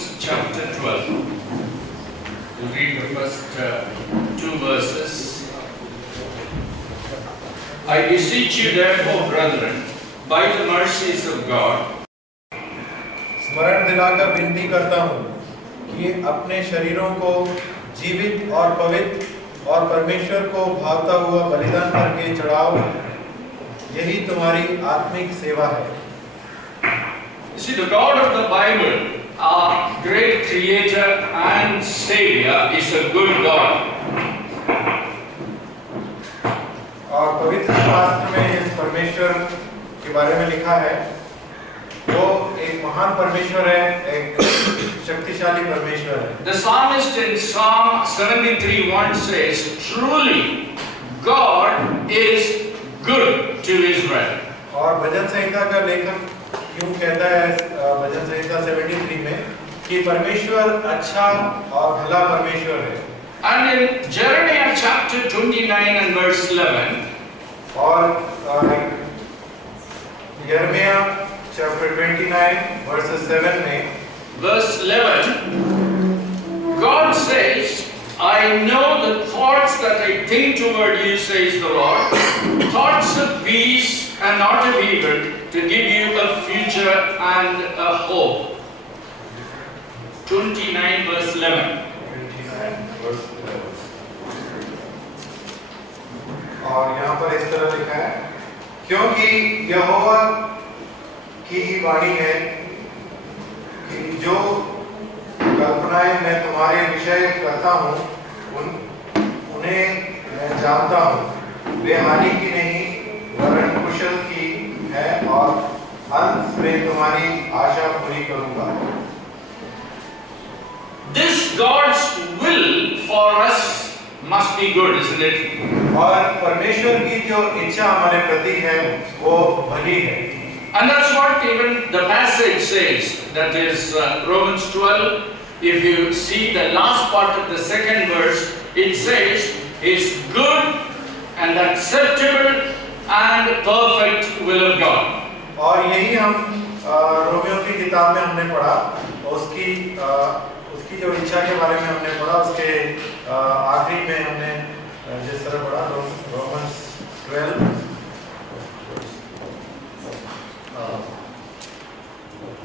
Romans chapter 12. We'll read the first two verses. I beseech you therefore, brethren, by the mercies of God, स्मरण दिलाकर विनती करता हूँ कि अपने शरीरों को जीवित और पवित्र और परमेश्वर को भावता हुआ बलिदान करके चढ़ाओ, यही तुम्हारी आत्मिक सेवा है। you see, the God of the Bible, our great Creator and Savior, is a good God. और पवित्र शास्त्र में इस परमेश्वर के बारे में लिखा है, वो एक महान परमेश्वर है, एक शक्तिशाली परमेश्वर है। The psalmist in Psalm 73:1 says, "Truly, God is good to Israel." और भजन संहिता का लेखक यूं कहता है भजन संहिता 73 में कि परमेश्वर अच्छा और भला परमेश्वर है। And in Jeremiah chapter 29 and verse 11, और यिर्मयाह chapter 29 verses 7 में verse 11, God says, "I know the thoughts that I think toward you, says the Lord, thoughts of peace and not of evil, to give you a future and a hope." 29 verse 11. 29 verse 11 और यहाँ पर इस तरह लिखा है, क्योंकि यहोवा की ही वाणी है कि जो कल्पनाएं मैं तुम्हारे विषय करता हूँ उन्हें मैं जानता हूँ, वे हानि की नहीं वरन कुशल की है और अंत में तुम्हारी आशा पूरी करूँगा। This God's will for us must be good, isn't it? और परमेश्वर की जो इच्छा हमारे प्रति है वो भली है। And that's what even the passage says, that is Romans 12. If you see the last part of the second verse, it says, "Is good and acceptable and perfect will of God." और यही हम Romeo की किताब में हमने पढ़ा, उसकी जो इच्छा के बारे में हमने पढ़ा, उसके आखिरी में हमने जिस तरह पढ़ा रोमन्स 12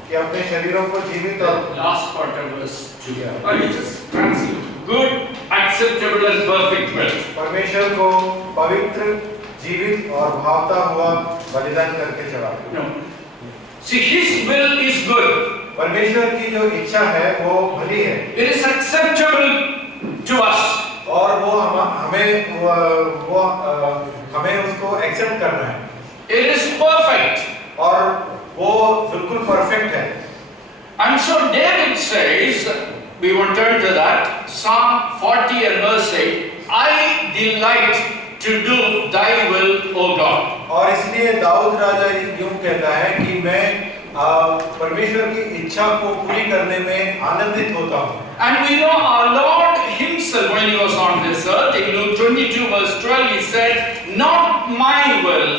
कि अपने शरीरों को जीवित और last part of verse 2. Or you just translate good, acceptable and perfect will. परमेश्वर को पवित्र, जीवित और भावता हुआ बलिदान करके चढ़ा। No. See, His will is good. परमेश्वर की जो इच्छा है वो भली है। It is acceptable to us. और वो हमें उसको एक्सेप्ट करना है। It is perfect. और वो बिल्कुल परफेक्ट है। And so David says, we will turn to that, Psalm 40 and verse 8, "I delight to do thy will, O God." और इसलिए दाऊद राजा यूं कहता है कि मैं परमेश्वर की इच्छा को पूरी करने में आनंदित होता हूँ। And we know our Lord Himself, when He was on this earth, in Luke 22 verse 12, He said, "Not my will,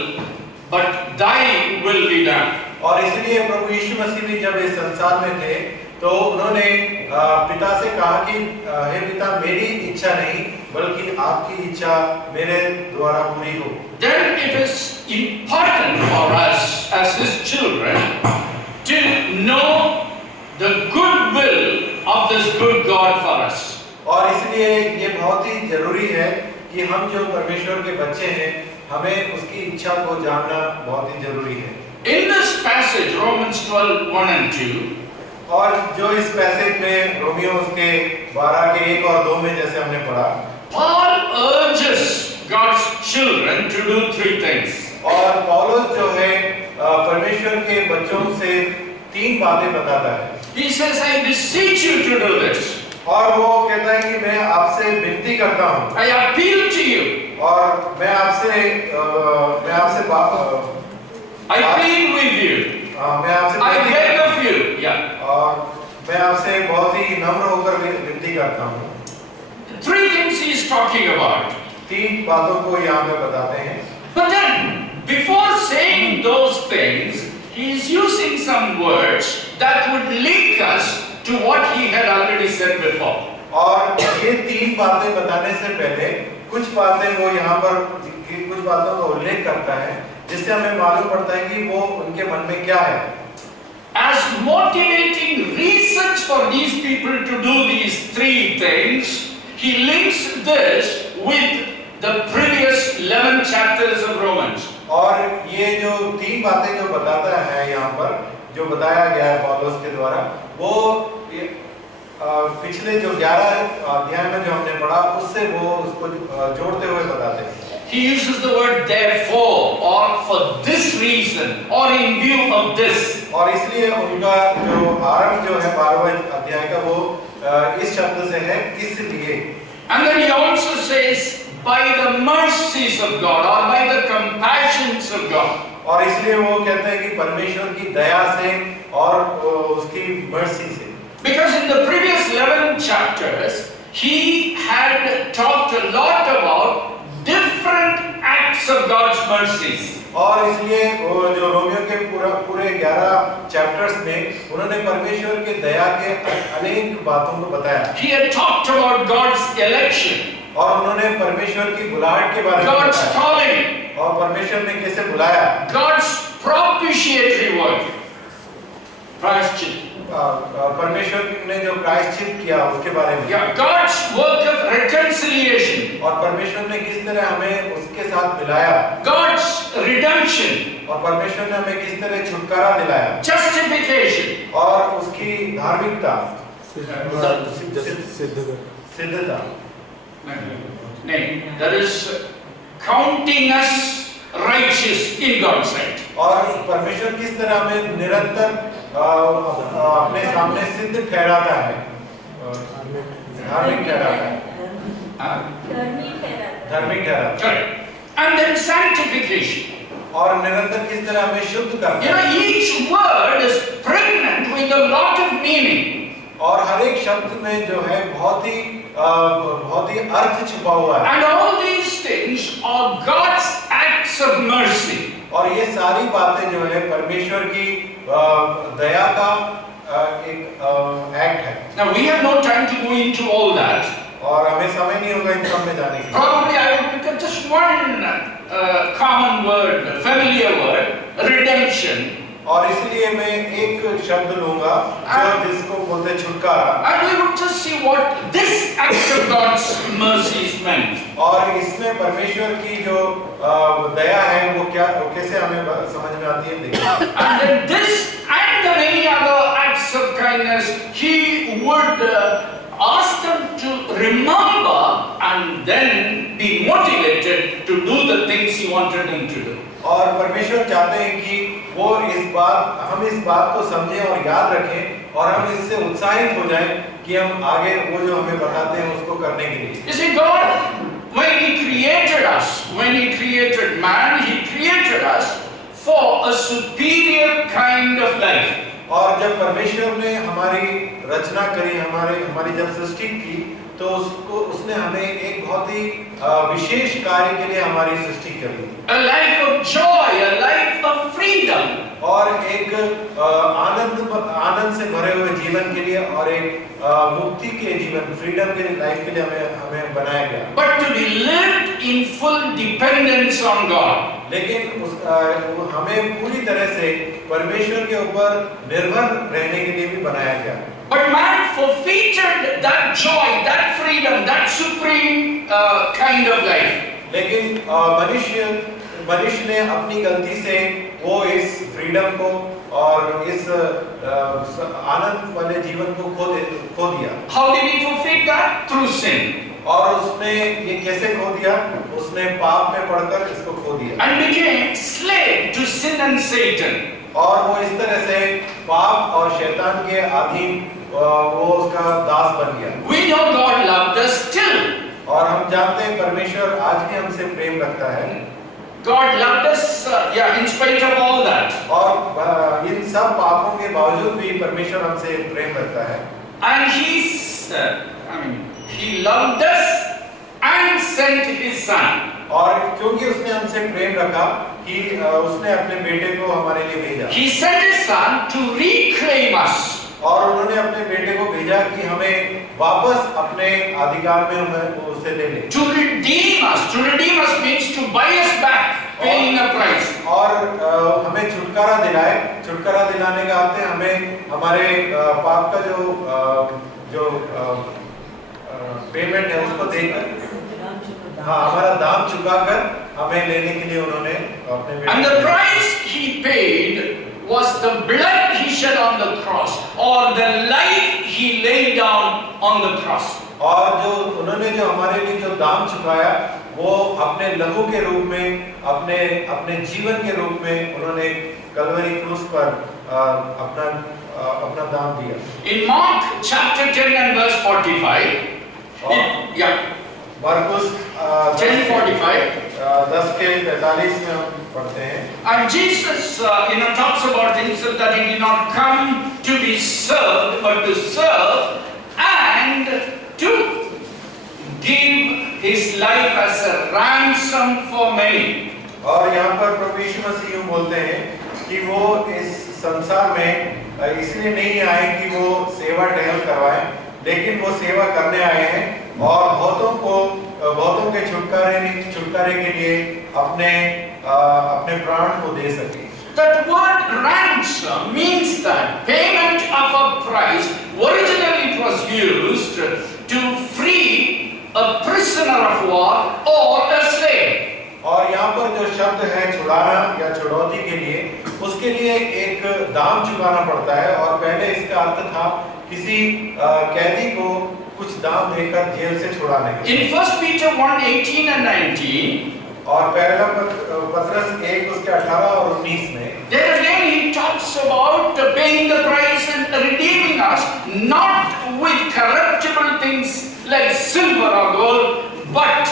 but thy will be done." और इसलिए प्रभु यीशु मसीह भी जब इस संसार में थे तो उन्होंने पिता से कहा कि हे पिता, मेरी इच्छा नहीं बल्कि आपकी इच्छा मेरे द्वारा पूरी हो। Then it is important for us as His children to know the good will of this good God for us. और इसलिए ये बहुत ही जरूरी है कि हम जो परमेश्वर के बच्चे हैं, हमें उसकी इच्छा को जानना बहुत ही जरूरी है। In this passage, Romans 12:1 and 2, और जो इस पैसेज में रोमियो उसके 12 के 1 और 2 में जैसे हमने पढ़ा, Paul urges God's children to do three things. और पौलुस जो है परमेश्वर के बच्चों से 3 बातें बताता है। He says, "I beseech you to do this." और वो कहता है कि मैं आपसे विनती करता हूँ, I appeal to you. और मैं आपसे I plead with you. मैं आपसे I beg of you. Yeah. और मैं आपसे बहुत ही नम्र होकर विनती करता हूँ। 3 things he is talking about. 3 बातों को यहाँ पे बताते हैं। But then, before saying those things, he is using some words that would link us to what he had already said before. और ये तीन बातें बताने से पहले कुछ बातें वो यहाँ पर कुछ बातों का उल्लेख करता है जिससे हमें मालूम पड़ता है कि वो उनके मन में क्या है। As motivating reasons for these people to do these three things, he links this with the previous 11 chapters of Romans. और ये जो तीन बातें जो बताता है यहाँ पर जो बताया गया है पौलुस के द्वारा वो पिछले जो 11 अध्याय में जो हमने पढ़ा उससे वो उसको जोड़ते हुए बताते हैं। He uses the word therefore or for this reason or in view of this. और इसलिए उनका जो आरंभ जो है 12वें अध्याय का वो इस शब्द से है इसलिए। And then he also says by the mercies of God or by the compassions of God. और इसलिए वो कहते हैं कि परमेश्वर की दया से और उसकी मर्सी से। Because in the previous 11 chapters he had talked a lot about different acts of God's mercies. और इसलिए वो जो रोमियो के पूरे 11 चैप्टर्स में उन्होंने परमेश्वर के दया के अनेक बातों को बताया। He had talked about God's election. और उन्होंने परमेश्वर की बुलाहट के बारे में बताया। God's calling. और परमेश्वर ने कैसे बुलाया। God's propitiatory work. प्रायश्चित। परमेश्वर ने जो प्रायश्चित किया उसके बारे में। God's work of reconciliation. और परमेश्वर ने किस तरह हमें उसके साथ मिलाया। God's redemption. और परमेश्वर ने हमें किस तरह छुटकारा दिलाया। Justification. और उसकी धार्मिकता। सिद्धता। नहीं, that is counting us righteous in God's sight. और परमेश्वर किस तरह हमें निरंतर अपने सामने सिद्ध ठहराता है, धार्मिक ठहराता है, धार्मिक ठहराता है। And then sanctification. और निरंतर किस तरह हमें शुद्ध करता है। You know, each word is pregnant with a lot of meaning. और हर एक शब्द में जो है बहुत ही अर्थ छुपा हुआ है। And all these things are God's acts of mercy. और ये सारी बातें जो है परमेश्वर की दया का एक एक्ट है। Now we have no time to go into all that. और हमें समय नहीं होगा इन सब में जाने के लिए। Probably I will pick up just one common word, familiar word, redemption. और इसलिए मैं एक शब्द लूंगा जो जिसको बोलते हैं छुटकारा। And we would just see what this act of God's mercies meant. और इसमें परमेश्वर की जो दया है वो कैसे हमें समझ में आती है देखिए। And then this and the many other acts of kindness, he would ask them to remember and then be motivated to do the things he wanted them to do. और परमेश्वर चाहते हैं कि वो हम इस बात को समझें और याद रखें और हम इससे उत्साहित हो जाएं कि हम आगे वो जो हमें बताते हैं उसको करने के लिए। You see, God, when He created us, when He created man, He created us for a superior kind of life. और जब परमेश्वर ने हमारी रचना करी, हमारी जब सृष्टि की, तो उसने हमें एक बहुत ही विशेष कार्य के लिए हमारी सृष्टि करी। A life of joy, a life of freedom. और एक आनंद से भरे हुए जीवन के लिए और एक मुक्ति के जीवन, फ्रीडम के लाइफ के लिए हमें बनाया गया। But to be lived in full dependence on God. लेकिन हमें पूरी तरह से परमेश्वर के ऊपर निर्भर रहने के लिए भी बनाया गया। But man forfeited that joy, that freedom, that supreme kind of life. लेकिन मनुष्य ने अपनी गलती से वो इस फ्रीडम को और इस आनंद वाले जीवन को खो दिया। How did he forfeit that? Through sin. और उसने ये कैसे खो दिया? उसने पाप में पड़कर इसको खो दिया। And became slave to sin and Satan. और वो इस तरह से पाप और शैतान के अधीन वो उसका दास बन गया। We know God loved us still. और हम जानते हैं परमेश्वर आज भी हमसे प्रेम रखता है। God loved us, in spite of all that. और इन सब पापों के बावजूद भी परमेश्वर हमसे प्रेम रखता है। And He loved us and sent His Son. और क्योंकि उसने हमसे प्रेम रखा, उसने अपने बेटे को हमारे लिए भेजा। He sent His Son to reclaim us. और उन्होंने अपने बेटे को भेजा कि हमें वापस अपने अधिकार में हमें उसे ले लें। To redeem us means to buy us back, paying a price. और हमें छुटकारा दिलाए, छुटकारा दिलाने का अर्थ है हमें हमारे पाप का जो पेमेंट है उसको देकर, हाँ, हमारा दाम चुकाकर हमें लेने के लिए उन्होंने अपने बेटे। And the price he paid was the blood he shed on the cross, or the life he laid down on the cross. और जो उन्होंने जो हमारे लिए जो दाम चुकाया वो अपने लहू के रूप में, अपने जीवन के रूप में उन्होंने कलवरी क्रूस पर अपना दाम दिया। In Mark chapter 10 and verse 45, Marcus 10:45, 10:45 में हम पढ़ते हैं। And Jesus, talks about himself that he did not come to be served, but to serve and to give his life as a ransom for many. और यहाँ पर प्रभु यीशु मसीह यूं बोलते हैं कि वो इस संसार में इसलिए नहीं आए कि वो सेवा टहल करवाएं, लेकिन वो सेवा करने आए हैं और बहुतों के छुटकारे के लिए अपने प्राण को दे सके। That word ransom means that payment of a price. Originally it was used to free a prisoner of war or a slave. और यहाँ पर जो शब्द है छुड़ाना या छुड़ौती के लिए, उसके लिए एक दाम चुकाना पड़ता है और पहले इसका अर्थ था किसी कैदी को कुछ दाम देकर जेल से छुड़ाने के। In 1 Peter 1:18 and 19, और पहला पत्रस 1 उसके 18 और 19 में, there again he talks about paying the price and redeeming us, not with corruptible things like silver or gold, but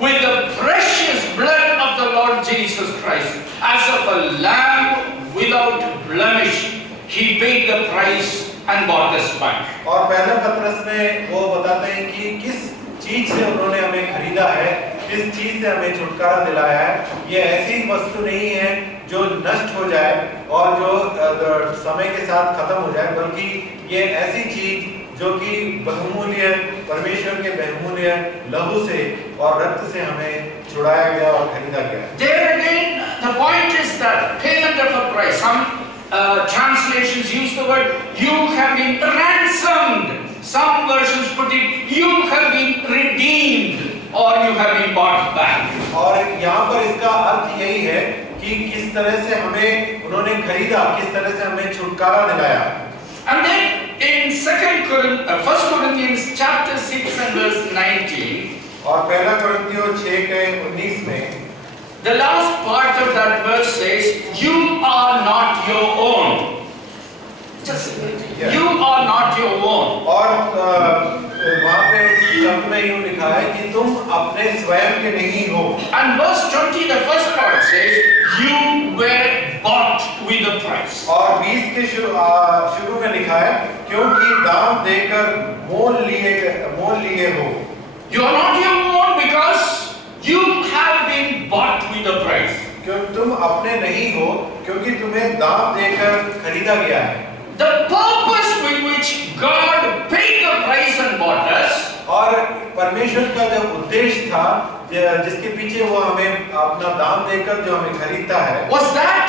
with the precious blood of the Lord Jesus Christ, as of a lamb without blemish. He paid the price and bought us back. और पहले पत्रस में वो बताते हैं कि किस चीज से उन्होंने हमें खरीदा है, किस चीज से हमें छुटकारा दिलाया है। ये ऐसी वस्तु नहीं है जो नष्ट हो जाए और जो समय के साथ खत्म हो जाए, बल्कि ये ऐसी चीज जो कि बहुमूल्य, परमेश्वर के बहुमूल्य लहू से और रक्त से हमें छुड़ाया गया और खरीदा गया। There again, the point is that payment of a price. Some translations use the word "you have been ransomed." Some versions put it "you have been redeemed" or "you have been bought back." और यहाँ पर इसका अर्थ यही है कि किस तरह से हमें उन्होंने खरीदा, किस तरह से हमें छुटकारा दिलाया। And then in 1 Corinthians chapter 6 and verse 19, और पहला कुरिन्थियों 6:19 में, the last part of that verse says, "You are not your own." Just you are not your own. और वहाँ पे शब्द में यूं लिखा है कि तुम अपने स्वयं के नहीं हो। And verse 20, the first part says, "You were bought with a price." और 20 के शुरू में लिखा है, क्योंकि दाम देकर मोल लिए हो। You are not your own because you have been bought with a price. क्योंकि तुम अपने नहीं हो, क्योंकि तुम्हें दाम देकर खरीदा गया है। The purpose with which God paid the price and bought us, और परमेश्वर का जो उद्देश्य था, जिसके पीछे वो हमें अपना दाम देकर जो हमें खरीदता है, was that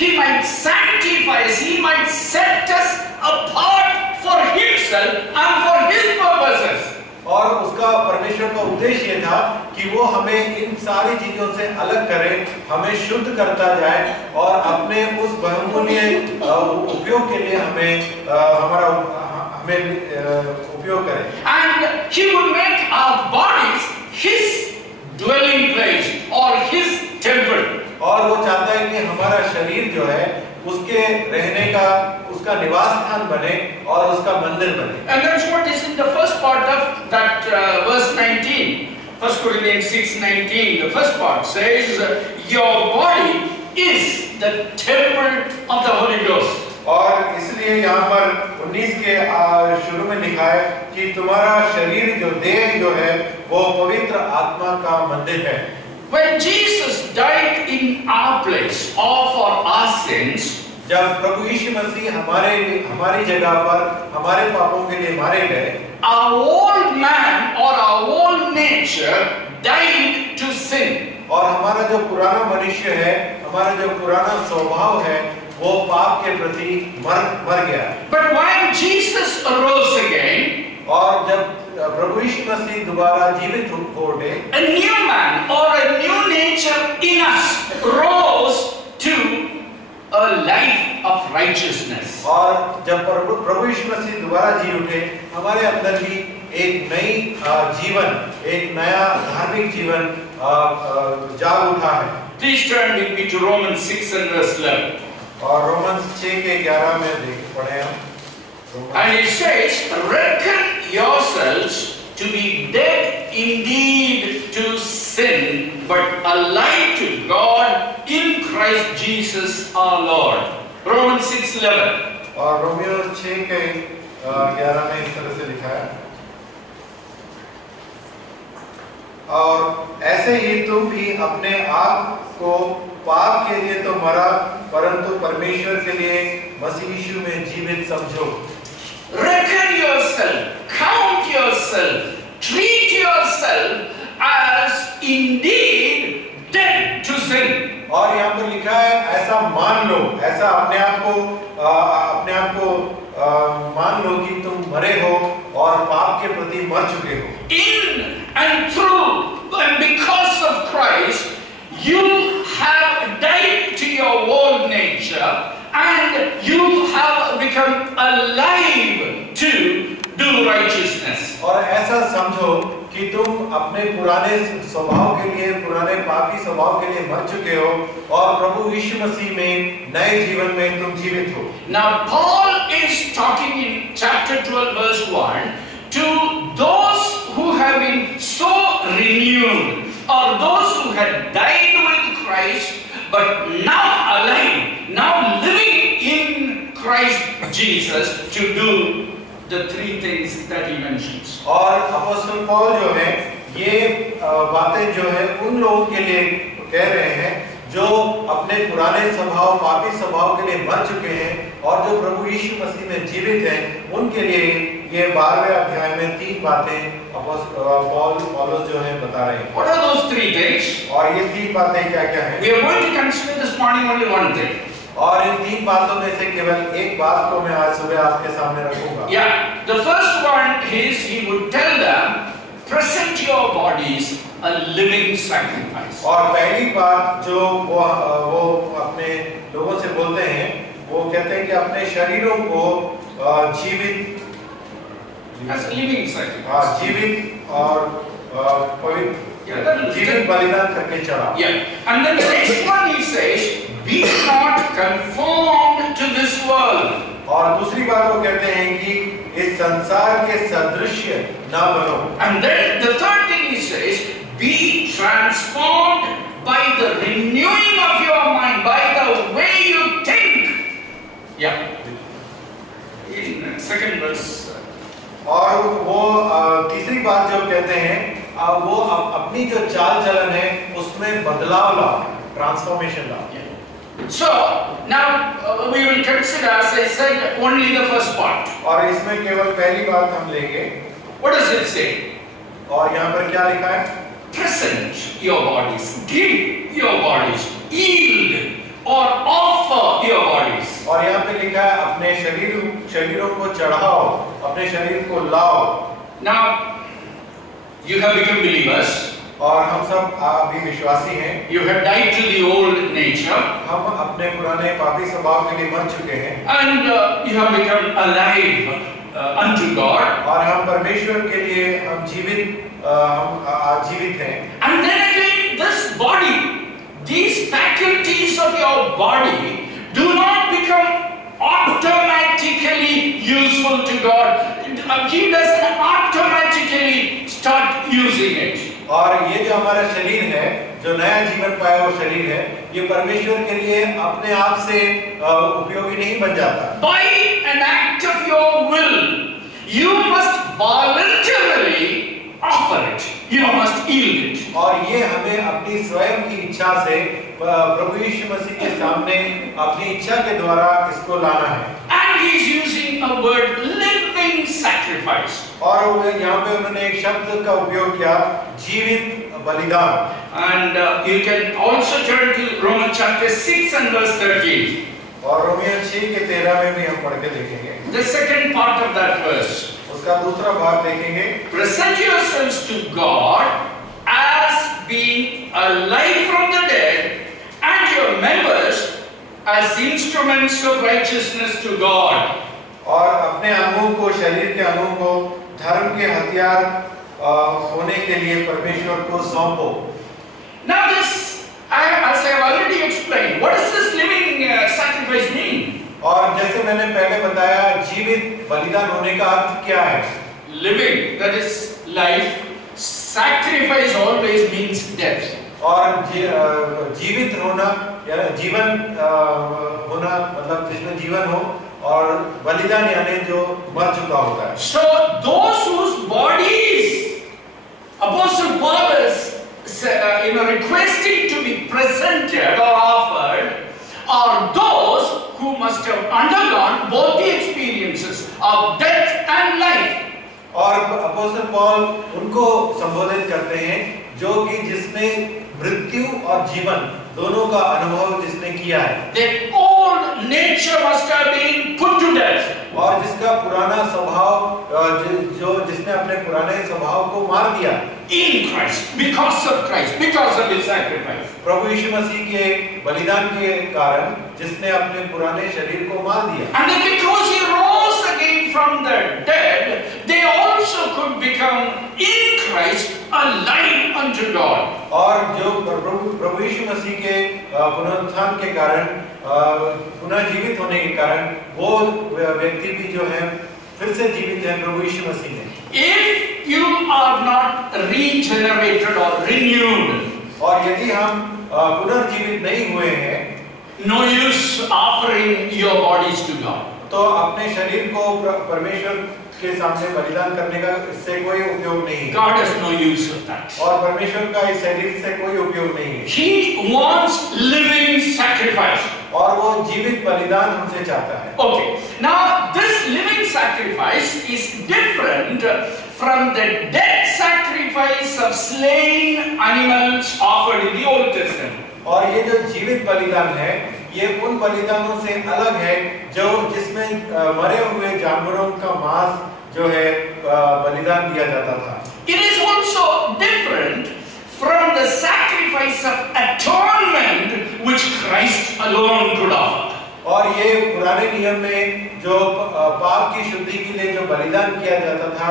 He might sanctify us, He might set us apart for Himself and for His purposes. और उसका परमेश्वर का उद्देश्य ये था कि वो हमें इन सारी चीजों से अलग करे, हमें शुद्ध करता जाए और अपने उस बहुमूल्य उपयोग के लिए हमें उपयोग करे। And He would make our bodies His dwelling place or His temple. और वो चाहता है कि हमारा शरीर जो है उसके रहने का, उसका निवास स्थान बने और उसका मंदिर बने। And that's what is in the first part of that verse 19. 1 Corinthians 6:19. The first part says, "Your body is the temple of the Holy Ghost." और इसलिए यहाँ पर 19 के शुरू में लिखा है कि तुम्हारा शरीर जो देह जो है वो पवित्र आत्मा का मंदिर है। When Jesus died in our place or for our sins, जब प्रभु यीशु मसीह हमारी जगह पर हमारे पापों के लिए मारे गए, our old man or our old nature died to sin. और हमारा जो पुराना मनुष्य है, हमारा जो पुराना स्वभाव है, वो पाप के प्रति मर गया। But when Jesus arose again, और जब प्रभु यीशु मसीह दोबारा जीवित हो उठे, a new man or a new nature in us rose to a life of righteousness. और जब प्रभु यीशु मसीह दोबारा जी उठे, हमारे अंदर भी एक नई जीवन, एक नया धार्मिक जीवन जाग उठा है। Please turn with me to Romans 6 and verse 11. और रोमन्स 6 के 11 में पढ़े हम। And it says, reckon yourselves to be dead indeed to sin, but alive to God in Christ Jesus our Lord. Romans 6:11. और रोमियो 6 के 11 में इस तरह से लिखा है, और ऐसे ही तुम भी अपने आप को पाप के लिए तो मरा, परंतु परमेश्वर के लिए मसीह यीशु में जीवित समझो। Reckon yourself, count yourself, treat yourself as indeed dead to sin. और यहाँ पर लिखा है, ऐसा मान लो, ऐसा अपने आप को मान लो कि तुम मरे हो और पाप के प्रति मर चुके हो। In and through and because of Christ, you have died to your old nature and you have become alive to do righteousness. और ऐसा समझो कि तुम अपने पुराने स्वभाव के लिए, पुराने पापी स्वभाव के लिए मर चुके हो और प्रभु यीशु मसीह में नए जीवन में तुम जीवित हो। Now Paul is talking in chapter 12 verse 1 to those who have been so renewed, or those who had died with Christ but now alive, now living in Christ Jesus to do the three things that he mentions. और apostle Paul जो है, ये बातें जो है उन लोगों के लिए कह रहे हैं जो अपने पुराने स्वभाव, पापी स्वभाव के लिए मर चुके हैं और जो प्रभु यीशु मसीह में जीवित हैं, उनके लिए ये 12वें अध्याय में 3 बातें पौलुस जो है बता रहे हैं। What are those three things? और ये 3 बातें क्या-क्या हैं? We are going to consider this morning only one thing. और इन 3 बातों में से केवल एक बात को मैं आज सुबह आपके सामने रखूंगा। Yeah, the first one is he would tell them, present your bodies a living sacrifice. और पहली बात जो वो अपने लोगों से बोलते हैं, वो कहते हैं कि अपने शरीरों को जीवित as a living sacrifice. जीवित और पवित्र जीवित बलिदान करके चढ़ा। Yeah, and then the next one he says, be not conformed to this world. और दूसरी बात वो कहते हैं कि इस संसार के सदृश्य ना बनो। And then the third thing he says, be transformed by the renewing of your mind, by the way you think. Yeah. In second verse. और वो तीसरी बात जो कहते हैं, वो अपनी जो चाल चलन है उसमें बदलाव लाओ, ट्रांसफॉर्मेशन लाओ। So now we will consider, as I said, only the first part. और इसमें केवल पहली बात हम लेंगे। What does it say? और यहाँ पर क्या लिखा है? Present your bodies, give your bodies, yield or offer your bodies. और यहाँ पे लिखा है अपने शरीरों को चढ़ाओ, अपने शरीर को लाओ। Now you have become believers. और हम सब अभी विश्वासी हैं। You have died to the old nature. हम अपने पुराने पापी स्वभाव के लिए मर चुके हैं। And you have become alive unto God. और हम परमेश्वर के लिए हम जीवित हैं। And then again, this body, these faculties of your body do not become automatically useful to God. He doesn't automatically start using it. और ये जो हमारा शरीर है, जो नया जीवन पाया वो शरीर है, ये परमेश्वर के लिए अपने आप से उपयोगी नहीं बन जाता। By an act of your will, you must voluntarily offer it. You must yield it. और ये हमें अपनी स्वयं की इच्छा से प्रभु यीशु मसीह के सामने अपनी इच्छा के द्वारा इसको लाना है। And he is using a word living sacrifice. और यहाँ पे उन्होंने एक शब्द का उपयोग किया, जीवित बलिदान। And you can also turn to Romans chapter 6 and verse 13. और रोमियो 6 के 13 में भी हम पढ़ के देखेंगे। The second part of that verse. उसका दूसरा भाग देखेंगे। Present yourselves to God as being alive from the dead, and your members as instruments of righteousness to God. और अपने अंगों को, शरीर के अंगों को धर्म के हथियार होने के लिए परमेश्वर को सौंपो। Now this, as I have already explained, what does this living sacrifice mean? और जैसे मैंने पहले बताया, जीवित बलिदान होने का अर्थ क्या है? Living, that is life. Sacrifice always means death. और जीवित होना या जीवन होना मतलब जिसमें जीवन हो, और बलिदान यानी जो मर चुका होता है। So those whose bodies Apostle Paul is requesting to be presented or offered are those who must have undergone both the experiences of death and life. और अपोस्टल पॉल उनको संबोधित करते हैं जो कि जिसने मृत्यु और जीवन दोनों का अनुभव जिसने किया है। That old nature must have been put to death. और जिसका पुराना स्वभाव जिसने अपने पुराने स्वभाव को मार दिया। In Christ, because of Christ, because of his sacrifice. प्रभु यीशु मसीह के बलिदान के कारण जिसने अपने पुराने शरीर को मार दिया। And then because he rose again from the dead, they also could become in Christ alive unto God. और जो प्रभु यीशु मसीह के पुनरुत्थान के कारण पुनः जीवित होने के कारण वो व्यक्ति भी जो है फिर से जीवित है प्रभु यीशु मसीह में। If you are not regenerated or renewed, और यदि हम पुनर्जीवित नहीं हुए हैं, no use offering your bodies to God. तो अपने शरीर को परमेश्वर के सामने बलिदान करने का इससे कोई उपयोग नहीं है। God has no use of that. और परमेश्वर का इस शरीर से कोई उपयोग नहीं है। He wants living sacrifice. और वो जीवित बलिदान हमसे चाहता है। Okay. Now this living sacrifice is different from the dead sacrifice of slain animals offered in the Old Testament. और ये जो जीवित बलिदान है, ये उन बलिदानों से अलग है जो जिसमें मरे हुए जानवरों का मांस जो है बलिदान दिया जाता था। It is also different from the sacrifice of atonement which Christ alone could offer. और ये पुराने नियम में जो पाप की शुद्धि के लिए जो बलिदान किया जाता था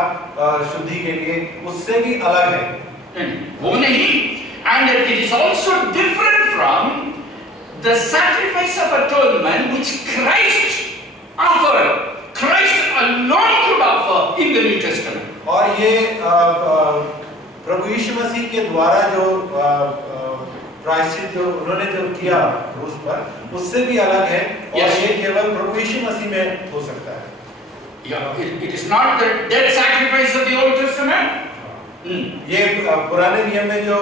शुद्धि के लिए, उससे भी अलग है। वो नहीं, and it is also different from the sacrifice of atonement which Christ offered. Christ alone could offer in the New Testament. और ये प्रभु यीशु मसीह के द्वारा जो प्रायश्चित जो उन्होंने जो किया क्रूस पर, उससे भी अलग है और ये केवल प्रभु यीशु मसीह में हो सकता है। Yeah, it is not the dead sacrifice of the Old Testament. ये पुराने नियम में जो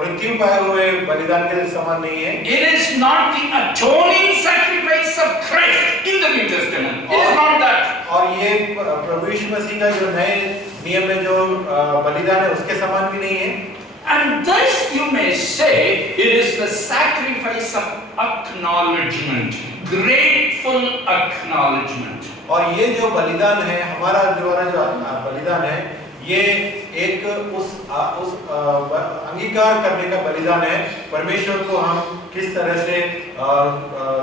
मृत्यु पाए हुए बलिदान के समान नहीं है। It is not the atoning sacrifice of Christ in the New Testament. It is not that. और ये प्रभु यीशु मसीह का जो नए नियम में जो बलिदान है उसके समान भी नहीं है। And thus you may say it is the sacrifice of acknowledgement, grateful acknowledgement. और ये जो बलिदान है हमारा द्वारा जो बलिदान है, ये एक उस अंगीकार करने का बलिदान है परमेश्वर को हम किस तरह से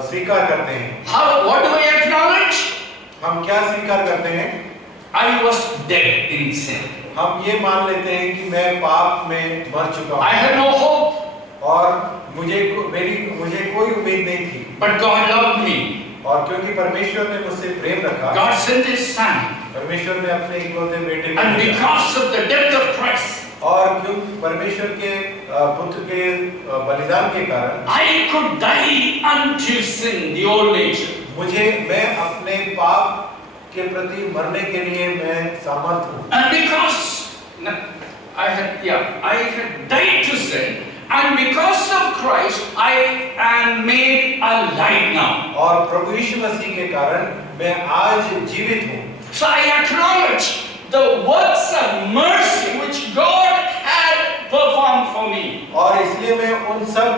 स्वीकार करते हैं। How? What do we acknowledge? हम क्या स्वीकार करते हैं? I was dead in sin. हम ये मान लेते हैं कि मैं पाप में मर चुका हूँ। I had no hope. और मुझे कोई उम्मीद नहीं थी। But God loved me. और क्योंकि परमेश्वर ने मुझसे प्रेम रखा, God sent His Son. परमेश्वर ने अपने इकलौते बेटे को And because of the death of Christ, और क्योंकि परमेश्वर के पुत्र के बलिदान के कारण I could die unto sin, the old nature. मैं अपने पाप के प्रति मरने के लिए मैं समर्थ हूँ। And because No, I had died to sin, and because of Christ, I am made alive now. और प्रभु यीशु मसीह के कारण मैं आज जीवित हूँ. So I acknowledge the works of mercy which God had performed for me. और इसलिए मैं उन सब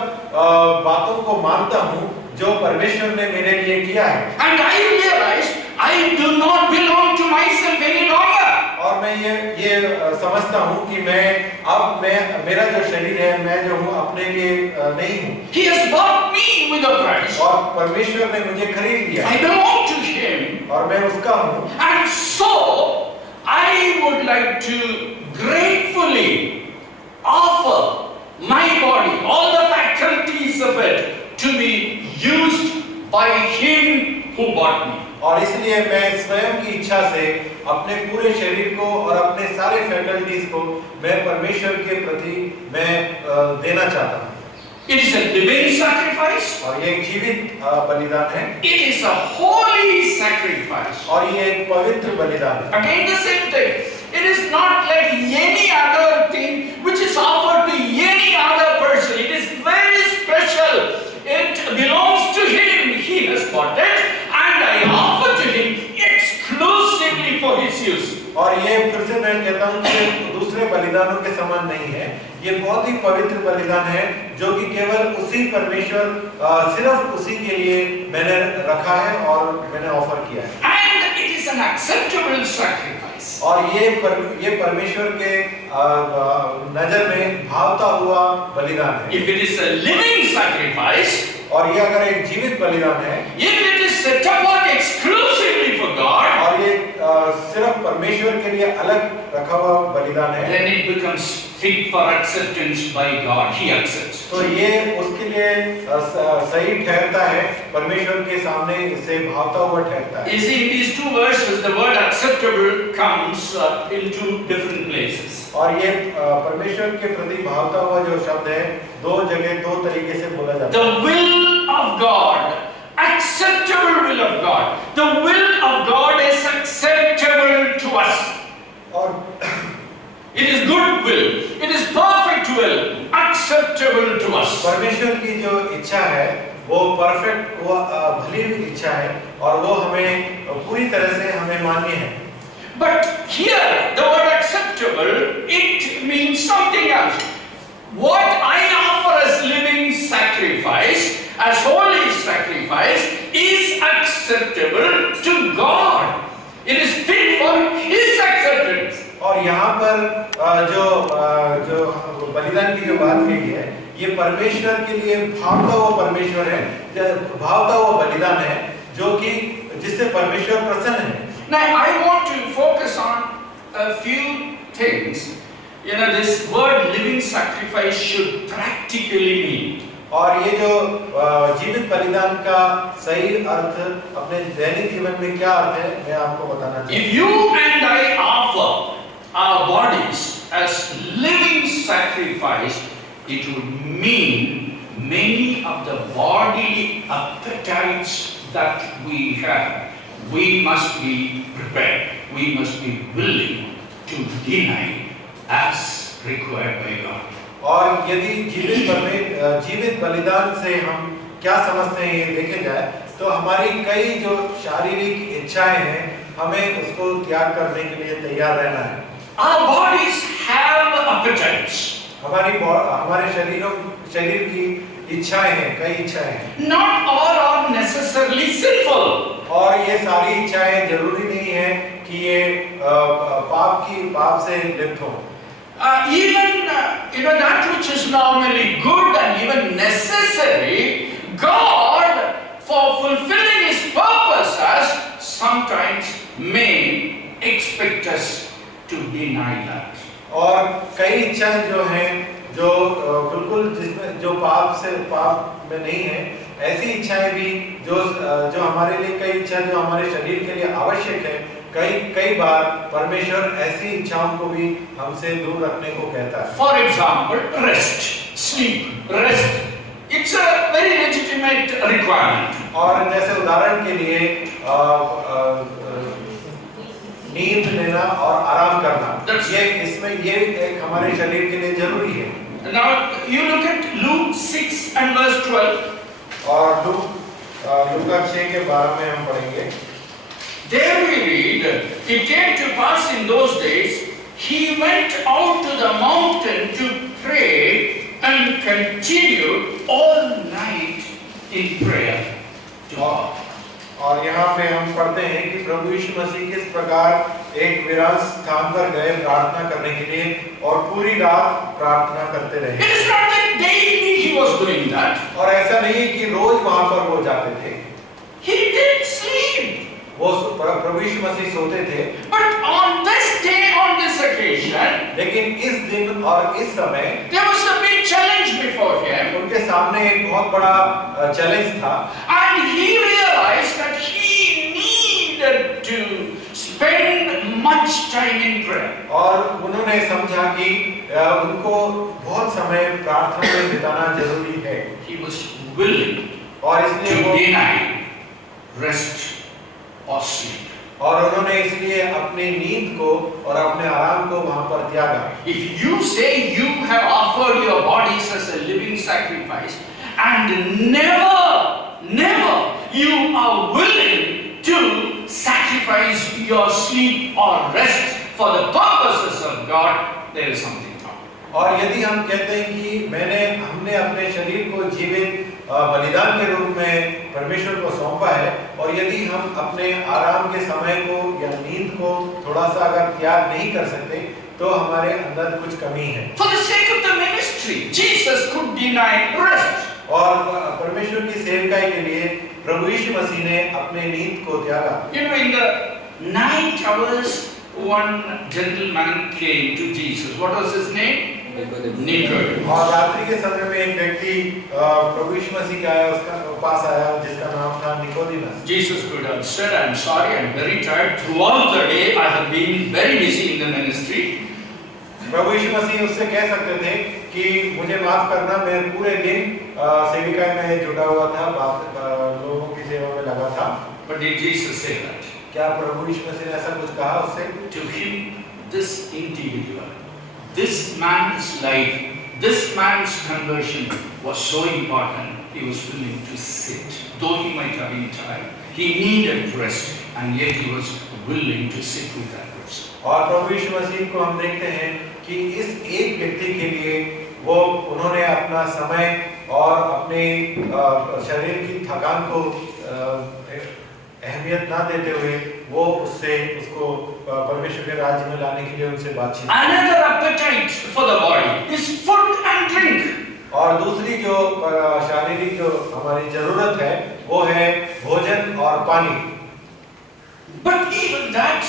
बातों को मानता हूँ जो परमेश्वर ने मेरे लिए किया है. And I realize I do not belong to myself any longer. और मैं ये समझता हूँ कि मेरा जो शरीर है, मैं जो हूँ अपने लिए नहीं हूँ. He has bought me with a price. और परमेश्वर ने मुझे खरीद लिया. I belong to Him. और मैं उसका हूँ. And so I would like to gratefully offer my body, all the faculties of it, to be used by Him who bought me. और इसलिए मैं स्वयं की इच्छा से अपने पूरे शरीर को और अपने सारे फैकल्टीज को मैं परमेश्वर के प्रति मैं देना चाहता हूँ. It is a living sacrifice. और ये एक जीवित बलिदान है. It is a holy sacrifice. और ये एक पवित्र बलिदान है. Again the same thing. It is not like any other thing which is offered to any other person. It is very special. It belongs to Him. He has bought it, and I offer to Him exclusively for His use. और ये फिर से मैं कहता हूँ कि दूसरे बलिदानों के समान नहीं है. ये बहुत ही पवित्र बलिदान है जो कि केवल उसी परमेश्वर सिर्फ उसी के लिए मैंने रखा है और मैंने ऑफर किया है. And it is an acceptable sacrifice. और ये परमेश्वर के नजर में भावता हुआ बलिदान है. If it is a living sacrifice, और ये अगर एक जीवित बलिदान है, if it is set apart exclusively for God, और ये सिर्फ परमेश्वर के लिए अलग रखा हुआ बलिदान है, then it becomes fit for acceptance by God. He accepts. तो ये उसके लिए सही ठहरता है, परमेश्वर के सामने इसे भावता हुआ ठहरता है. You see, in these two verses, the word acceptable comes in two different places. और ये परमेश्वर के प्रति भावता हुआ जो शब्द है, दो जगह दो तरीके से बोला जाता है. The will of God, acceptable will of God. The will of God is acceptable to us. और it is good will. It is perfect will, acceptable to us. परमेश्वर की जो इच्छा है, वो परफेक्ट, वो भली इच्छा है और वो हमें पूरी तरह से हमें मान्य है. But here, the word acceptable, it means something else. What I offer as living sacrifice, as holy sacrifice, is acceptable to God. It is fit for His acceptance. और यहाँ पर जो बलिदान की जो बात कही है, ये परमेश्वर के लिए भावता हुआ परमेश्वर है, भावता हुआ बलिदान है, जो कि जिससे परमेश्वर प्रसन्न है. Now I want to focus on a few things. You know, this word living sacrifice should practically mean. और ये जो जीवित बलिदान का सही अर्थ अपने दैनिक जीवन में क्या अर्थ है, मैं आपको बताना चाहता हूँ. If you and I offer our bodies as living sacrifice, it would mean many of the bodily appetites that we have, we must be prepared, we must be willing to deny as required by God. और यदि जीवित बलिदान से हम क्या समझते हैं ये देखे जाए, तो हमारी कई जो शारीरिक इच्छाएं हैं, हमें उसको त्याग करने के लिए तैयार रहना है. Our bodies have appetites. हमारे शरीर की इच्छाएं हैं, कई इच्छाएं हैं. Not all are necessarily sinful. और ये सारी इच्छाएं जरूरी नहीं है कि ये पाप से लिप्त हो. Even that which is normally good and even necessary, God, for fulfilling His purposes, sometimes may expect us to deny that. और कई इच्छाएं जो हैं, जो बिल्कुल जिसमें जो पाप में नहीं है, ऐसी इच्छाएं भी जो हमारे लिए, कई इच्छाएं जो हमारे शरीर के लिए आवश्यक है, कई बार परमेश्वर ऐसी इच्छाओं को भी हमसे दूर रखने को कहता है. For example, rest, sleep, rest. It's a very legitimate requirement. और जैसे उदाहरण के लिए नींद लेना और आराम करना, That's ये इसमें ये एक हमारे शरीर के लिए जरूरी है। Now you look at Luke 6 and verse 12. और लूका 6 के 12 में हम पढ़ेंगे। There we read, it came to pass in those days, he went out to the mountain to pray and continued all night in prayer to God. और यहाँ पे हम पढ़ते हैं कि प्रभु यीशु मसीह किस प्रकार एक विरान स्थान पर गए प्रार्थना करने के लिए और पूरी रात प्रार्थना करते रहे। It is not that daily he was doing that. और ऐसा नहीं है कि रोज वहां पर वो जाते थे। He did sleep. वो प्रभु यीशु मसीह सोते थे। But on this day, on this occasion, लेकिन इस दिन और इस समय there was a big challenge before him. उनके सामने एक बहुत बड़ा चैलेंज था। And he realized that he needed to spend much time in prayer. और उन्होंने समझा कि उनको बहुत समय प्रार्थना में बिताना जरूरी है। He was willing और इसलिए to वो deny rest or sleep. और उन्होंने इसलिए अपनी नींद को और अपने आराम को वहां पर त्यागा। If you say you have offered your bodies as a living sacrifice and never you are willing to sacrifice your sleep or rest for the purposes of God, there is something wrong. और यदि हम कहते हैं कि हमने अपने शरीर को जीवित बलिदान के रूप में परमेश्वर को सौंपा है और यदि हम अपने आराम के समय को या नींद को थोड़ा सा अगर त्याग नहीं कर सकते तो हमारे अंदर कुछ कमी है। For the sake of the ministry, Jesus could deny rest. और परमेश्वर की सेवकाई के लिए प्रभु यीशु मसीह ने अपने नींद को त्यागा। You know, in the night hours, one gentleman came to Jesus. What was his name? Nicodemus. और रात्रि के समय में एक व्यक्ति प्रभु यीशु मसीह के आया, उसका पास आया जिसका नाम था Nicodemus. Jesus could have said, "I'm sorry, I'm very tired. Throughout the day, I have been very busy in the ministry." प्रभु यीशु मसीह उससे कह सकते थे कि मुझे माफ करना, मैं पूरे दिन सेविकाई में जुटा हुआ था, लोगों की सेवा में लगा था। But did Jesus say that? क्या प्रभु यीशु मसीह ने ऐसा कुछ कहा उससे? To him, this individual, this man's life, this man's conversion was so important, he was willing to sit. Though he might have been tired, he needed rest, and yet he was willing to sit with that person. और प्रभु यीशु मसीह को हम देखते हैं कि इस एक व्यक्ति के लिए उन्होंने अपना समय और अपने शरीर की थकान को अहमियत ना देते हुए वो उसको परमेश्वर के राज्य में लाने के लिए उनसे बातचीत। Another appetite for the body is food and drink. और दूसरी जो शारीरिक जो हमारी जरूरत है वो है भोजन और पानी। But even that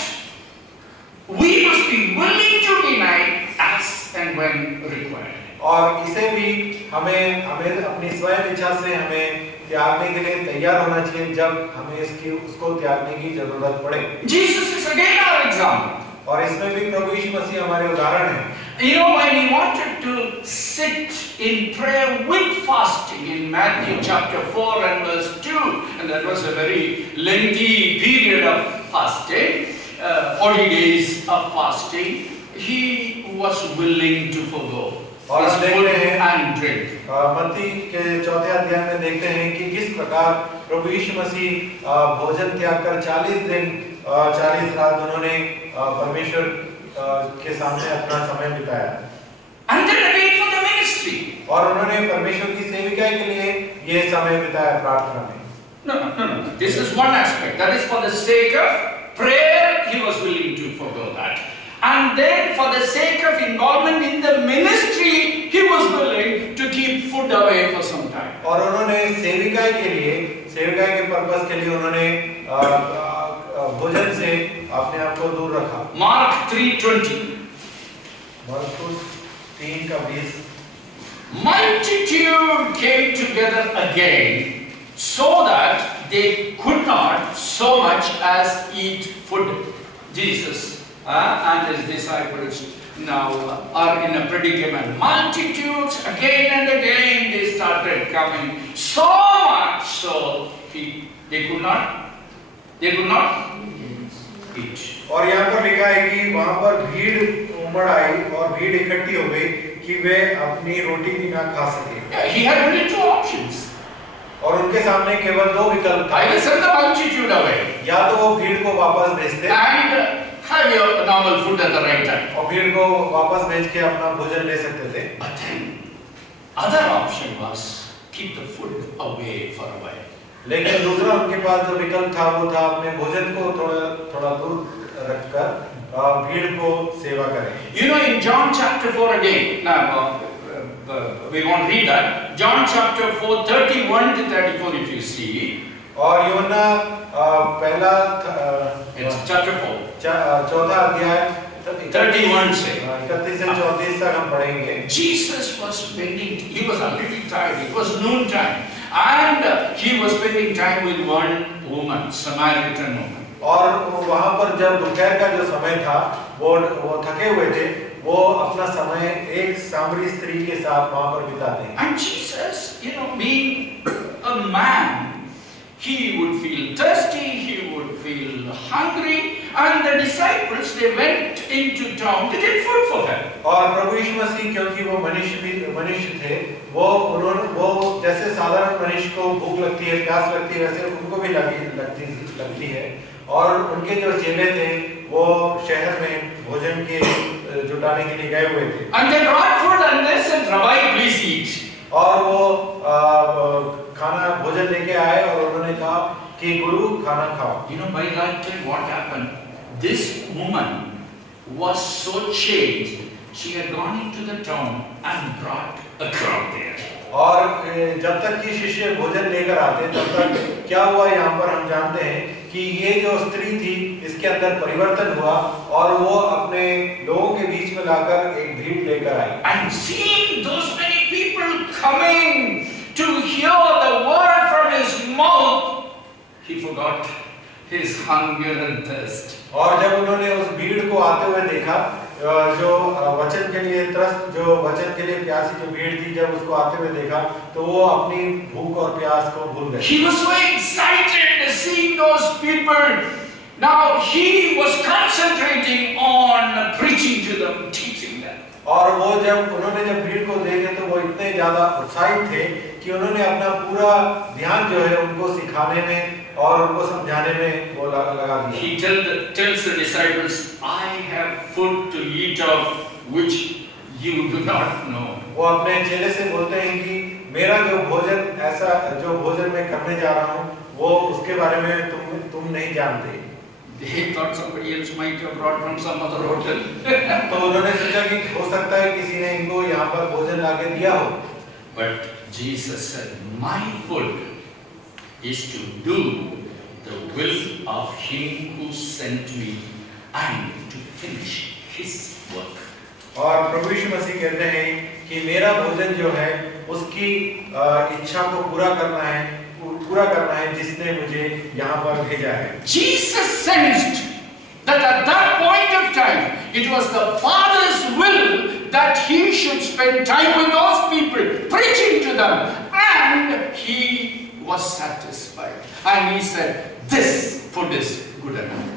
we must be willing to deny as and when required. और इसे भी हमें अपनी स्वयं इच्छा से हमें त्यागने के लिए तैयार होना चाहिए जब हमें उसको त्यागने की जरूरत पड़े। Jesus is again our example. और इसमें भी प्रभु यीशु मसीह हमारे उदाहरण हैं। You know, when he wanted to sit in prayer with fasting in Matthew chapter 4 and verse 2, and that was a very lengthy period of fasting, 40 days of fasting, he was willing to forgo his food and drink. मत्ती के 4 अध्याय में देखते हैं कि किस प्रकार प्रभु यीशु मसीह भोजन त्याग कर 40 दिन 40 रात उन्होंने परमेश्वर के सामने अपना समय बिताया। And then again for the ministry. और उन्होंने परमेश्वर की सेविकाई के लिए ये समय बिताया प्रार्थना में। No. This is one aspect. That is for the sake of prayer, he was willing to forgo that. And then for the sake of involvement in the ministry, he was willing to keep food away for some time. और उन्होंने सेविकाई के purpose के लिए उन्होंने भोजन से अपने आप को दूर रखा। Mark 3:20. मरकुस 3:20। Multitude came together again, so that they could not so much as eat food. Jesus and his disciples now are in a predicament. Multitudes again and again they started coming, so much so they could not eat. और यहाँ पर लिखा है कि वहाँ पर भीड़ उमड़ आई और भीड़ इकट्ठी हो गई कि वे अपनी रोटी भी ना खा सके। Yeah, he had only two options. और उनके सामने केवल दो विकल्प थे। Either send the multitude away या तो वो भीड़ को वापस भेजते and have your normal food at the right time. और भीड़ को वापस भेज के अपना भोजन ले सकते थे। But then, other option was keep the food away for a while. लेकिन दूसरा उनके पास जो विकल्प था वो था अपने भोजन को थोड़ा दूर रखकर भीड़ को सेवा करें। You know, in John chapter 4 again, now we won't read that. John chapter 4, 31 to 34 if you see. और यूहन्ना पहला It's chapter 4. चौथा अध्याय 31 से 31 से 34 तक हम पढ़ेंगे। Jesus was spending, he was already tired, it was noon time, and he was spending time with one woman, Samaritan woman. और वहाँ पर जब दोपहर का जो समय था वो थके हुए थे, वो अपना समय एक सामरी स्त्री के साथ वहाँ पर बिताते हैं। And Jesus, you know, being a man, he would feel thirsty, he would feel hungry, and the disciples, they went into town to get food for him. और प्रभु यीशु मसीह क्योंकि वो मनुष्य थे, वो जैसे साधारण मनुष्य को भूख लगती है, प्यास लगती है, वैसे उनको भी लगती है। और उनके जो चेले थे, वो शहर में भोजन के जुटाने के लिए गए हुए थे। And they brought food and they said, Rabbi, please eat. और वो खाना भोजन लेके आए और उन्होंने कहा कि गुरु खाना खाओ। You know, by that time what happened? This woman was so changed, she had gone into the town and brought a crowd there. और जब तक कि शिष्य भोजन लेकर आते तब तक क्या हुआ यहाँ पर हम जानते हैं कि ये जो स्त्री थी इसके अंदर परिवर्तन हुआ और वो अपने लोगों के बीच में लाकर एक भीड़ लेकर आई। And seeing those many people coming to hear the word from his mouth, he forgot his hunger and thirst. और जब उन्होंने उस भीड़ को आते हुए देखा, जो वचन के लिए प्यासी जो भीड़ थी, जब उसको आते हुए देखा तो वो अपनी भूख और प्यास को भूल गए। He was so excited seeing those people. Now he was concentrating on preaching to them, teaching them. और वो उन्होंने जब भीड़ को देखे तो वो इतने ज्यादा उत्साहित थे कि उन्होंने अपना पूरा ध्यान जो है उनको सिखाने में और उनको समझाने में वो लगा दिया। He tells the disciples, I have food to eat of which you do not know. वो अपने चेले से बोलते हैं कि मेरा जो भोजन मैं करने जा रहा हूँ वो उसके बारे में तुम नहीं जानते। They thought somebody else might have brought from some other hotel. तो उन्होंने सोचा कि हो सकता है किसी ने इनको यहाँ पर भोजन लाके दिया हो। But Jesus said, my food is to do the will of him who sent me and to finish his work. और प्रभु यीशु मसीह कहते हैं कि मेरा भोजन जो है उसकी इच्छा को पूरा करना है जिसने मुझे यहाँ पर भेजा है। Jesus sensed that at that point of time it was the Father's will that he should spend time with those people, preaching to them, and he was satisfied. And he said, this food is good enough.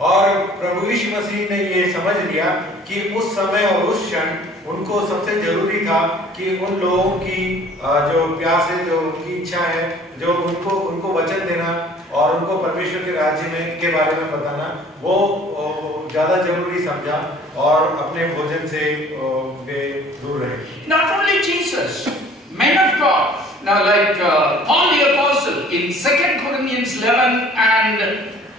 और प्रभु यीशु मसीह ने ये समझ लिया कि उस समय और उस क्षण उनको सबसे जरूरी था कि उन लोगों की जो प्यास है, जो उनकी इच्छा है, जो उनको वचन देना और उनको परमेश्वर के राज्य के बारे में बताना, वो ज्यादा जरूरी समझा और अपने भोजन से वे दूर रहे। Not only Jesus, men of God. Now, like Paul the Apostle in 2 Corinthians 11 and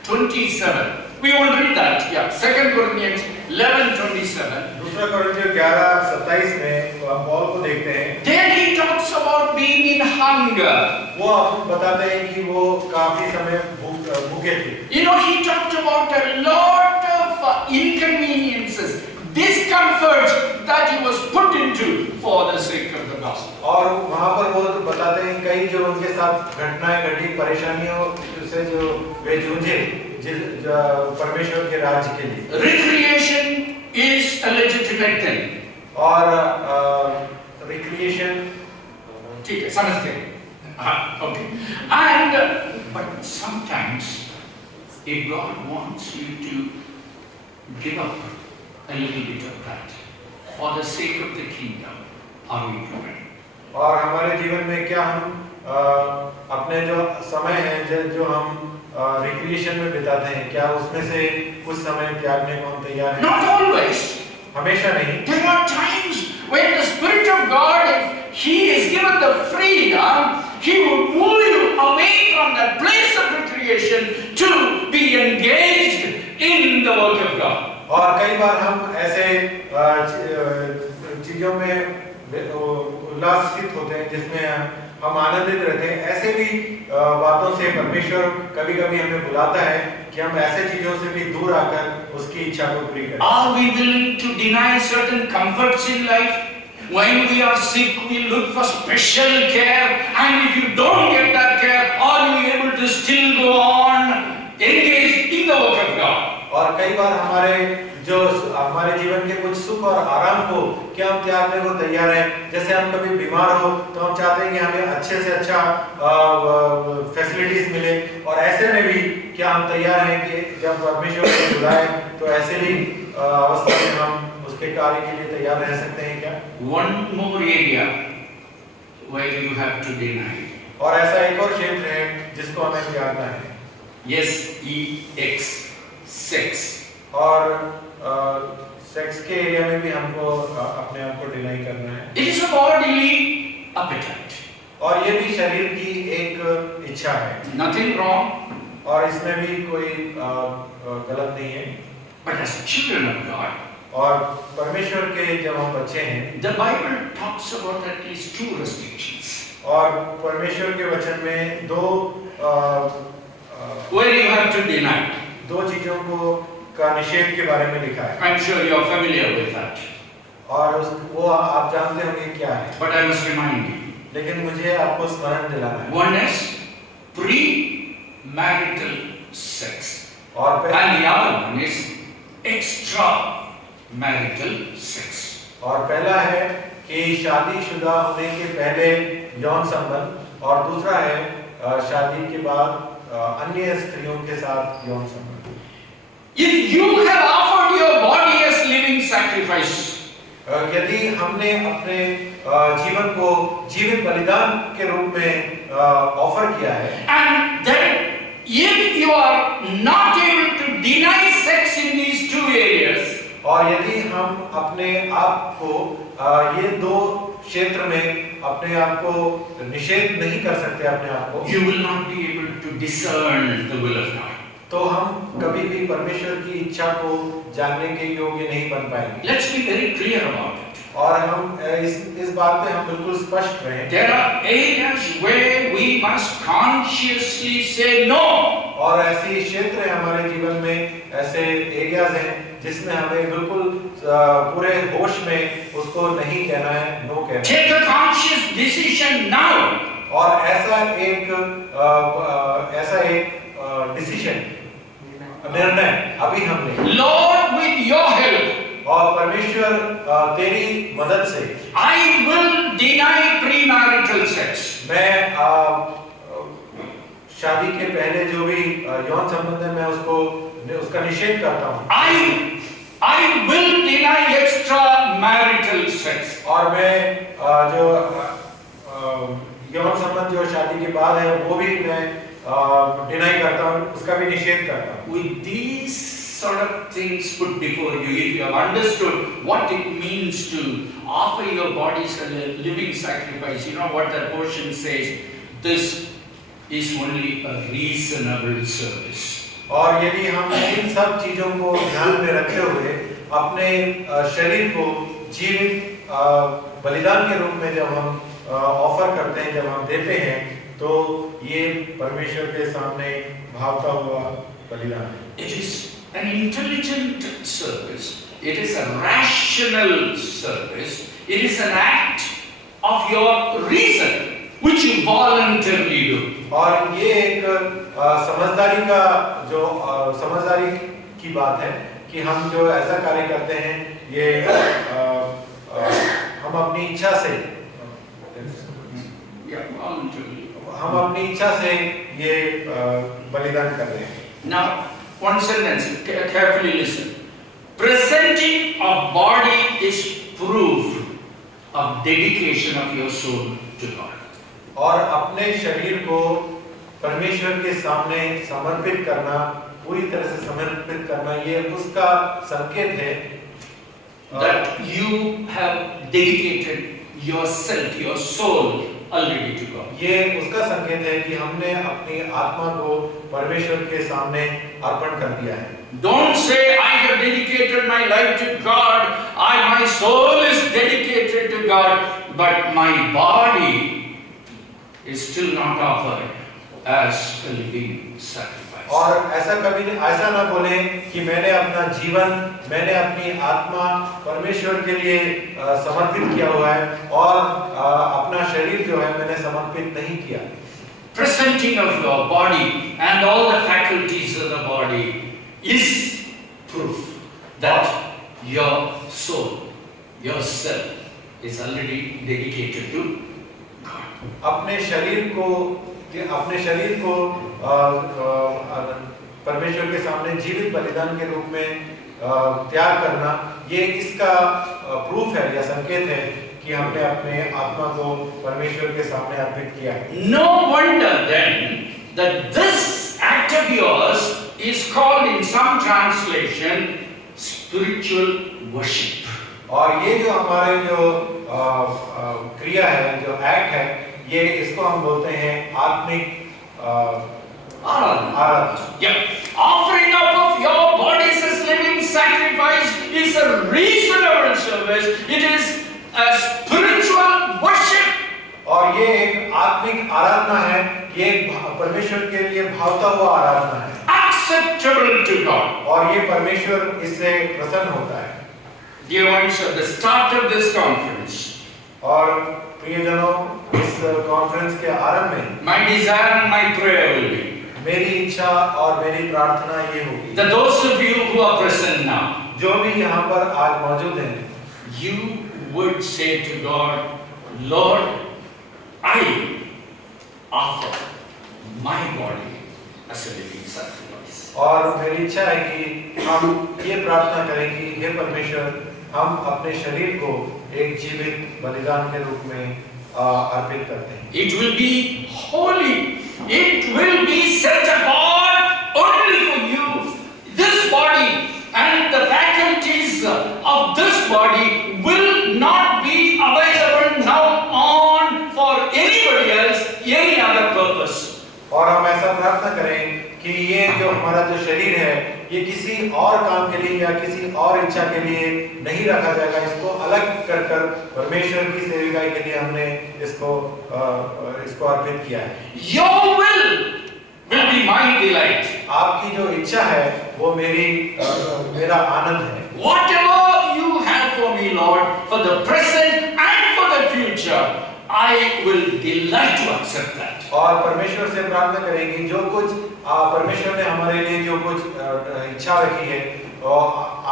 27. We won't read that. Yeah, 2 Corinthians 11:27. दूसरा कोरिन्थियों 11:27 में हम पौल को देखते हैं। There he talks about being in hunger. वो आपको बताते हैं कि वो काफी समय भूखे थे। You know, he talked about a lot of inconveniences, discomforts that he was put into for the sake of the gospel. और वहाँ पर वो बताते हैं कई जो उनके साथ घटनाएं घटी, परेशानियों से जो वे जूझे परमेश्वर के राज्य के लिए। Recreation is a legitimate thing. और recreation ठीक है, समझते हैं। Okay. And but sometimes if God wants you to give up a little bit of that for the sake of the kingdom, are we prepared? और हमारे जीवन में क्या हम अपने जो समय है जो हम रिक्रिएशन में बिताते हैं, क्या उसमें से कुछ समय त्यागने को हम तैयार हैं? Not always. हमेशा नहीं। There are times when the Spirit of God, if He is given the freedom, He will move you away from that place of recreation to be engaged in the work of God. और कई बार हम ऐसे चीजों में उल्लासित होते हैं जिसमें हम आनंदित रहते हैं। ऐसे भी बातों से परमेश्वर कभी-कभी हमें बुलाता है कि हम ऐसे चीजों से भी दूर आकर उसकी इच्छा को पूरी करें। Are we willing to deny certain comforts in life? When we are sick, we look for special care, and if you don't get that care, are you able to still go on engaged in the work of God? और कई बार हमारे जीवन के कुछ सुख और आराम को क्या हम त्यागने को तैयार हैं? जैसे हम कभी बीमार हो तो हम चाहते हैं कि हमें अच्छे से अच्छा फैसिलिटीज मिले, और ऐसे में भी क्या हम तैयार हैं कि जब परमेश्वर को बुलाए तो ऐसे भी अवस्था में हम उसके कार्य के लिए तैयार रह सकते हैं क्या? One more area where you have to deny. और ऐसा एक और क्षेत्र है जिसको हमें त्यागना है। S-E-X, sex. और सेक्स के एरिया में भी हमको अपने आप को डिनाई करना है। It is a bodily appetite. और ये भी शरीर की एक इच्छा है। Nothing wrong. और इसमें भी कोई गलत नहीं है। But as children of God, और परमेश्वर के जब हम बच्चे हैं, the Bible talks about at least two restrictions. और परमेश्वर के वचन में where you have to deny. दो चीजों का निषेध के बारे में लिखा है। I'm sure you are familiar with that. और वो आप जानते होंगे क्या है। But I must remind you. लेकिन मुझे आपको स्मरण दिलाना है। One is pre-marital sex. और and the other one is extra-marital sex. और पहला है कि शादीशुदा होने के पहले यौन संबंध, और दूसरा है शादी के बाद अन्य स्त्रियों के साथ यौन संबंध। If you have offered your body as living sacrifice, यदि हमने अपने जीवन को जीवित बलिदान के रूप में ऑफर किया है, and then if you are not able to deny sex in these two areas, और यदि हम अपने आप को ये दो क्षेत्र में अपने आप को निषेध नहीं कर सकते अपने आप को, you will not be able to discern the will of God. तो हम कभी भी परमेश्वर की इच्छा को जानने के योग्य नहीं बन पाएंगे। Let's be very clear about it. और हम इस बात पे हम बिल्कुल स्पष्ट रहें। There are areas where we must consciously say no. और ऐसे क्षेत्र हैं हमारे जीवन में, ऐसे एरियाज हैं जिसमें हमें बिल्कुल पूरे होश में उसको नहीं कहना है, नो कहना है। Take a conscious decision now. और ऐसा एक डिसीजन, निर्णय अभी हम लें। Lord, with your help, और परमेश्वर तेरी मदद से I will deny premarital sex. मैं शादी के पहले जो भी यौन संबंध है मैं उसका निषेध करता हूँ। I will deny extramarital sex. और मैं जो यौन संबंध जो शादी के बाद है वो भी मैं डिनाई करता हूँ, उसका भी निषेध करता हूँ। With these sort of things put before you, if you have understood what it means to offer your bodies as a living sacrifice, you know what that portion says, this is only a reasonable service. और यदि हम इन सब चीजों को ध्यान में रखते हुए अपने शरीर को जीवित बलिदान के रूप में जब हम ऑफर करते हैं, जब हम देते हैं, तो ये परमेश्वर के सामने भावता हुआ बलिदान है। It is an intelligent service. It is a rational service. It is an act of your reason, which you voluntarily do. और ये एक समझदारी की बात है कि हम जो ऐसा कार्य करते हैं ये हम अपनी इच्छा से ये बलिदान कर रहे हैं। Now, one sentence, carefully listen. Presenting of body is proof of dedication of your soul to God. और अपने शरीर को परमेश्वर के सामने समर्पित करना, पूरी तरह से समर्पित करना, ये उसका संकेत है that you have dedicated yourself, your soul already to God. ये उसका संकेत है कि हमने अपनी आत्मा को परमेश्वर के सामने अर्पण कर दिया है। Don't say I have dedicated my life to God, my soul is dedicated to God, but my body is still not offered as a living sacrifice. और ऐसा कभी ऐसा ना बोले कि मैंने अपना जीवन, मैंने अपनी आत्मा परमेश्वर के लिए समर्पित किया हुआ है और अपना शरीर जो है मैंने समर्पित नहीं किया। Presenting of your body and all the faculties of the body is proof that your soul, yourself is already dedicated to God. अपने शरीर को परमेश्वर के सामने जीवित बलिदान के रूप में त्याग करना, ये इसका प्रूफ है या संकेत है कि हमने अपने आत्मा को परमेश्वर के सामने अर्पित किया है। No wonder then that this act of yours is called in some translation spiritual worship. और ये जो हमारे जो क्रिया है, जो एक्ट है, ये इसको हम बोलते हैं आत्मिक आराधना। Yeah. Offering up of your bodies as living sacrifice is a reasonable service. It is a spiritual worship. और ये एक आत्मिक आराधना है, ये परमेश्वर के लिए भावता हुआ आराधना है। Acceptable to God. और ये परमेश्वर इससे प्रसन्न होता है। Dear ones, at the start of this conference, और प्रियजनों, इस कॉन्फ्रेंस के आरंभ में my desire and my prayer will be मेरी इच्छा और मेरी प्रार्थना ये होगी that those of you who are present now, जो भी यहाँ पर आज मौजूद हैं, you would say to God, Lord, I offer my body as a living sacrifice. और मेरी इच्छा है कि हम ये प्रार्थना करें कि हे परमेश्वर, हम अपने शरीर को एक जीवित बलिदान के रूप में अर्पित करते हैं। It will be holy. It will be set apart only for you. This body and the faculties of this body will not be available now on for anybody else, any other purpose. और हम ऐसा प्रार्थना करें कि ये जो हमारा जो शरीर है, ये किसी और काम के लिए या किसी और इच्छा के लिए नहीं रखा जाएगा। इसको अलग कर कर परमेश्वर की सेविकाई के लिए हमने इसको अर्पित किया है। Your will be my delight. आपकी जो इच्छा है वो मेरा आनंद है। Whatever you have for me, Lord, for the present and for the future, I will delight to accept that. और परमेश्वर से प्रार्थना करेंगे जो कुछ परमेश्वर ने हमारे लिए जो कुछ इच्छा रखी है और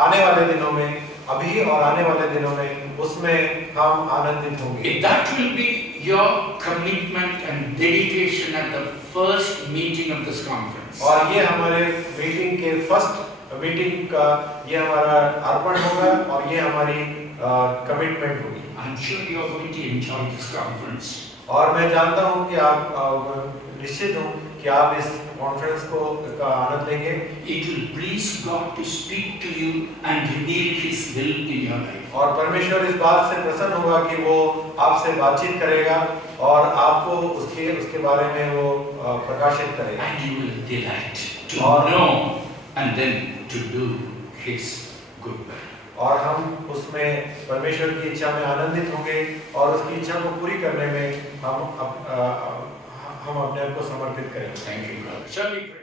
आने वाले दिनों में, अभी और आने वाले दिनों में, उसमें हम आनंदित होंगे। If that will be your commitment and dedication at the first meeting of this conference. और ये हमारे मीटिंग के फर्स्ट मीटिंग का ये हमारा अर्पण होगा और ये हमारी कमिटमेंट होगी। I'm sure you are going to enjoy this conference. और मैं जानता हूँ कि आप निश्चित हूँ कि आप इस कॉन्फ्रेंस का आनंद लेंगे। It will please God to speak to you and reveal His will in your life. और परमेश्वर इस बात से प्रसन्न होगा कि वो आपसे बातचीत करेगा और आपको उसके बारे में वो प्रकाशित करेगा। And you will delight to know and then to do His good will. और हम उसमें परमेश्वर की इच्छा में आनंदित होंगे और उसकी इच्छा को पूरी करने में हम अपने आप को समर्पित करेंगे। Thank you, brother. Shall we pray?